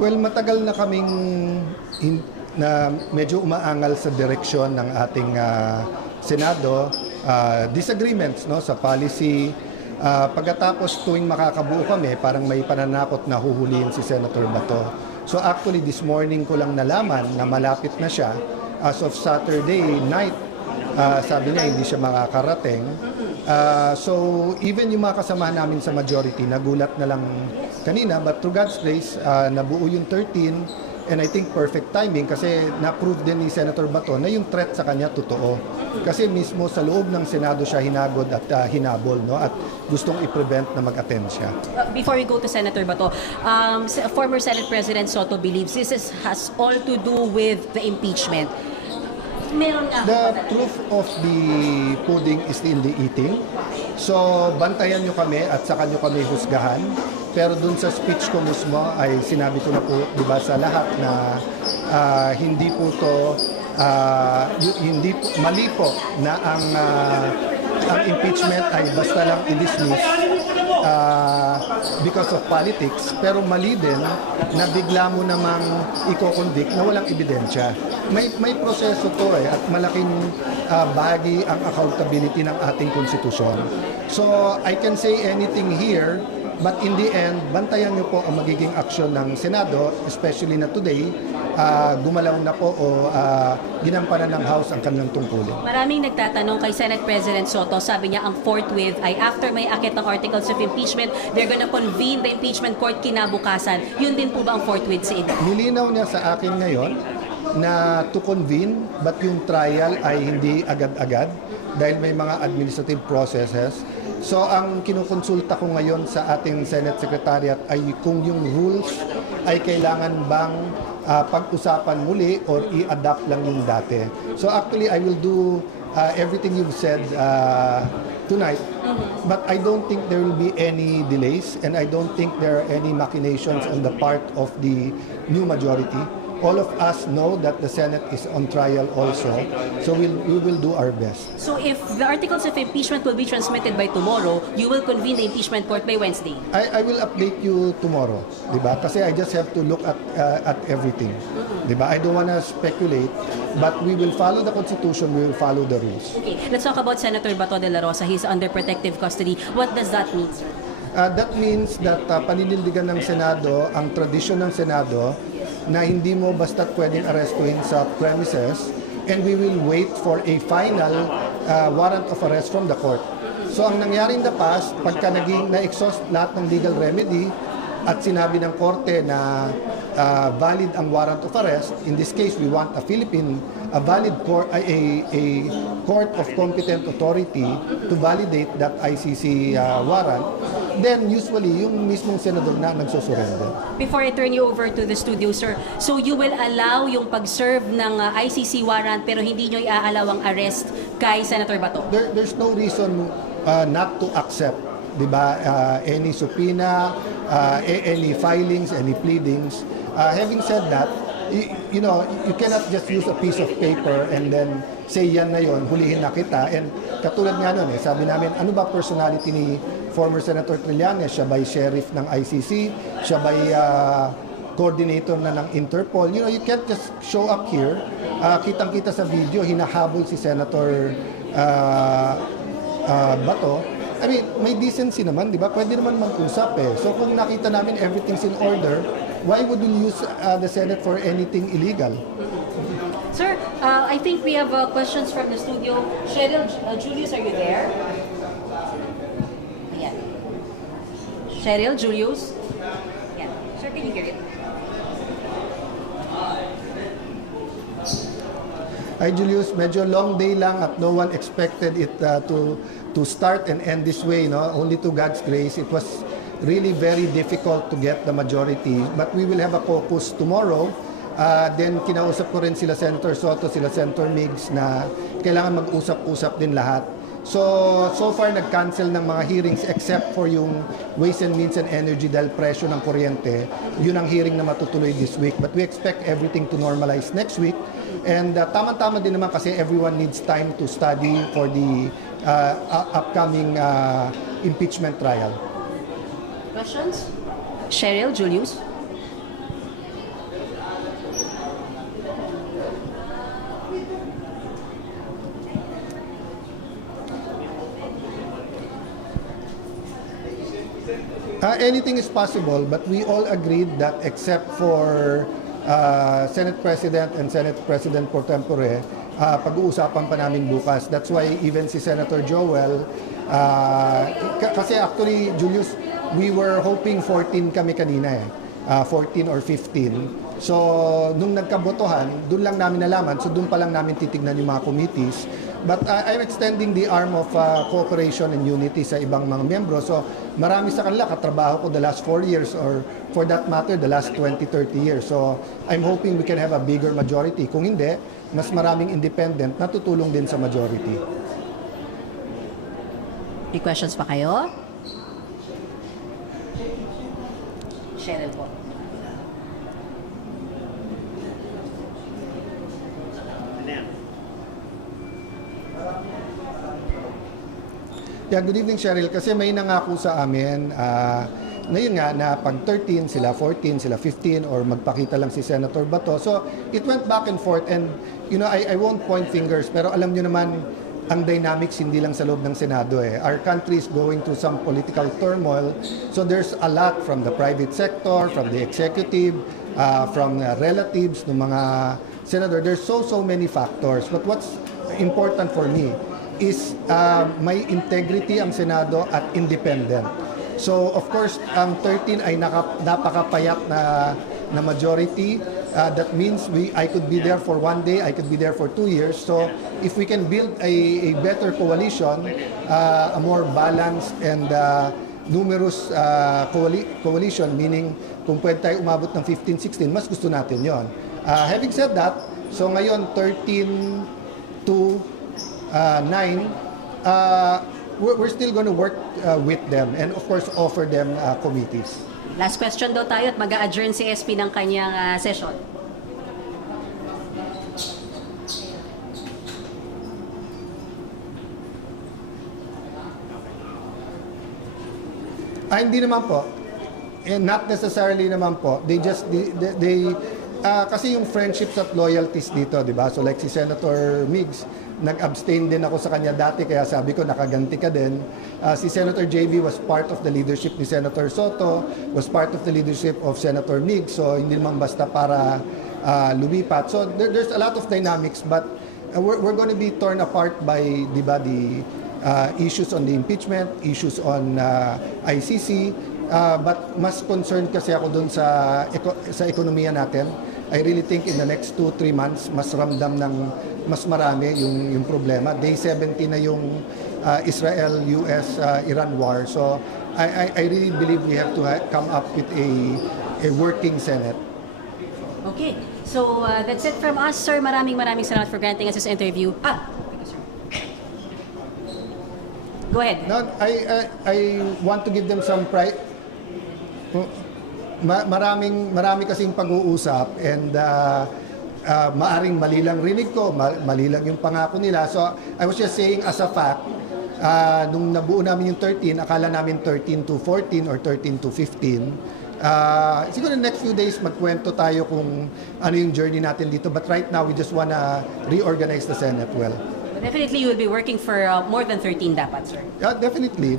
Well, matagal na kaming na medyo umaangal sa direksyon ng ating Senado, disagreements no sa policy. Pagkatapos tuwing makakabuo kami, parang may pananakot na huhulihin si Senator Bato. So actually this morning ko lang nalaman na malapit na siya. As of Saturday night, sabi niya hindi siya makakarating. So even yung mga kasama namin sa majority, nagulat na lang kanina, but through God's grace, nabuo yung 13. And I think perfect timing kasi na-prove din ni Senator Bato na yung threat sa kanya totoo. Kasi mismo sa loob ng Senado siya hinagod at hinabol, no? At gustong i-prevent na mag-attend siya. Before we go to Senator Bato, former Senate President Soto believes this has all to do with the impeachment. Meron nga The proof of the pudding is in the eating. So, bantayan nyo kami at saka nyo kami husgahan. Pero dun sa speech ko mismo ay sinabi ko na po, di ba, sa lahat na hindi po to, mali po na ang impeachment ay basta lang i-dismiss because of politics, pero mali din na bigla mo namang i-convict na walang ebidensya. May proseso to at malaking bahagi ang accountability ng ating konstitusyon. So I can say anything here, but in the end, bantayan niyo po ang magiging aksyon ng Senado, especially na today, gumalaw na po o ginampanan ng House ang kanilang tungkulin. Maraming nagtatanong kay Senate President Soto, sabi niya ang forthwith ay after may akit ng articles of impeachment, they're gonna convene the impeachment court kinabukasan. Yun din po ba ang forthwith sa inyo? Nilinaw niya sa akin ngayon na to convene, but yung trial ay hindi agad-agad dahil may mga administrative processes. So ang kinukonsulta ko ngayon sa ating Senate Secretariat ay kung yung rules ay kailangan bang pag-usapan muli or i-adapt lang yung dati. So actually I will do everything you've said tonight, but I don't think there will be any delays and I don't think there are any machinations on the part of the new majority. All of us know that the Senate is on trial also, so we will do our best. So if the articles of impeachment will be transmitted by tomorrow, you will convene the impeachment court by Wednesday? I will update you tomorrow, di ba? Kasi I just have to look at everything, di ba? I don't wanna speculate, but we will follow the Constitution, we will follow the rules. Okay, let's talk about Senator Bato de la Rosa. He's under protective custody. What does that mean, sir? That means that paninindigan ng Senado, ang tradisyon ng Senado, na hindi mo basta pwedeng arestuhin sa premises, and we will wait for a final warrant of arrest from the court. So ang nangyari in the past, pagka na-exhaust lahat ng legal remedy at sinabi ng korte na valid ang warrant of arrest, in this case we want a valid court, a court of competent authority to validate that ICC warrant, then usually yung mismong senador na nagsusurrender. Before I turn you over to the studio, sir, so you will allow yung pag-serve ng ICC warrant pero hindi nyo i-allow ang arrest kay Senator Bato? There's no reason not to accept, di ba, any subpoena, any filings, any pleadings. Having said that, you know, you cannot just use a piece of paper and then say yan na yon, hulihin na kita. And katulad nga nun, sabi namin, ano ba personality ni former Senator Trillanes? Siya ba'y sheriff ng ICC? Siya ba'y coordinator na ng Interpol? You know, you can't just show up here. Kitang-kita sa video, hinahabol si Senator Bato. I mean, may decency naman, di ba? Pwede naman mag-usap eh. So kung nakita namin everything's in order, why would we use the Senate for anything illegal? Sir, I think we have questions from the studio. Cheryl, Julius, are you there? Ayan. Cheryl, Julius? Ayan. Sir, can you hear it? Hi Julius, medyo long day lang at no one expected it to start and end this way, no? Only to God's grace. It was really very difficult to get the majority, but we will have a caucus tomorrow. Then kinausap ko rin sila Senator Soto, sila Senator Migs na kailangan mag-usap-usap din lahat. So far nag-cancel ng mga hearings except for yung Ways and Means and Energy dahil presyo ng kuryente. Yun ang hearing na matutuloy this week. But we expect everything to normalize next week. And tama-tama din naman kasi everyone needs time to study for the upcoming impeachment trial. Questions? Cheryl, Julius? Anything is possible, but we all agreed that except for Senate President and Senate President pro tempore, pag-uusapan pa namin bukas. That's why even si Senator Joel, kasi actually, Julius, we were hoping 14 kami kanina 14 or 15. So, nung nagkabotohan, doon lang namin nalaman. So, doon pa lang namin titignan yung mga committees. But I'm extending the arm of cooperation and unity sa ibang mga miyembro. So, marami sa kanila katrabaho ko the last 4 years or for that matter, the last 20, 30 years. So, I'm hoping we can have a bigger majority. Kung hindi, mas maraming independent na tutulong din sa majority. May questions pa kayo? Cheryl po. Yeah, good evening, Cheryl. Kasi may nangako sa amin na yun nga, na pag 13, sila 14, sila 15, or magpakita lang si Senator Bato. So, it went back and forth. And, you know, I won't point fingers, pero alam nyo naman, ang dynamics hindi lang sa loob ng Senado Our country is going through some political turmoil. So, there's a lot from the private sector, from the executive, from relatives ng mga senador. There's so many factors. But what's important for me is may integrity ang Senado at independent. So of course, ang 13 ay napakapayat na majority. That means I could be there for 1 day, I could be there for 2 years. So if we can build a better coalition, a more balanced and numerous coalition, meaning kung pwede tayo umabot ng 15, 16, mas gusto natin yon. Having said that, so ngayon 13 to 9, we're still going to work with them and of course offer them committees. Last question daw tayo at mag-a-adjourn si SP ng kanyang session. Hindi naman po. Not necessarily naman po. They kasi yung friendships at loyalties dito, di ba? So like si Senator Migs, nag-abstain din ako sa kanya dati, kaya sabi ko nakaganti ka din. Si Senator JB was part of the leadership ni Senator Soto, was part of the leadership of Senator Migs, so hindi naman basta para lumipat. So there's a lot of dynamics, but we're going to be torn apart by, di ba, the issues on the impeachment, issues on ICC, but mas concerned kasi ako dun sa ekonomiya natin. I really think in the next 2-3 months, mas ramdam ng mas marami yung problema. Day 70 na yung Israel-US Iran war. So I really believe we have to come up with a working Senate. Okay. So that's it from us, sir. Maraming salamat for granting us this interview. Go ahead. No, I want to give them some pride. Marami kasing pag-uusap and maaring mali lang rinig ko, mali lang yung pangako nila. So I was just saying as a fact, nung nabuo namin yung 13, akala namin 13 to 14 or 13 to 15. Siguro the next few days magkwento tayo kung ano yung journey natin dito. But right now, we just wanna reorganize the Senate well. Definitely you will be working for more than 13 dapat, sir. Yeah, definitely.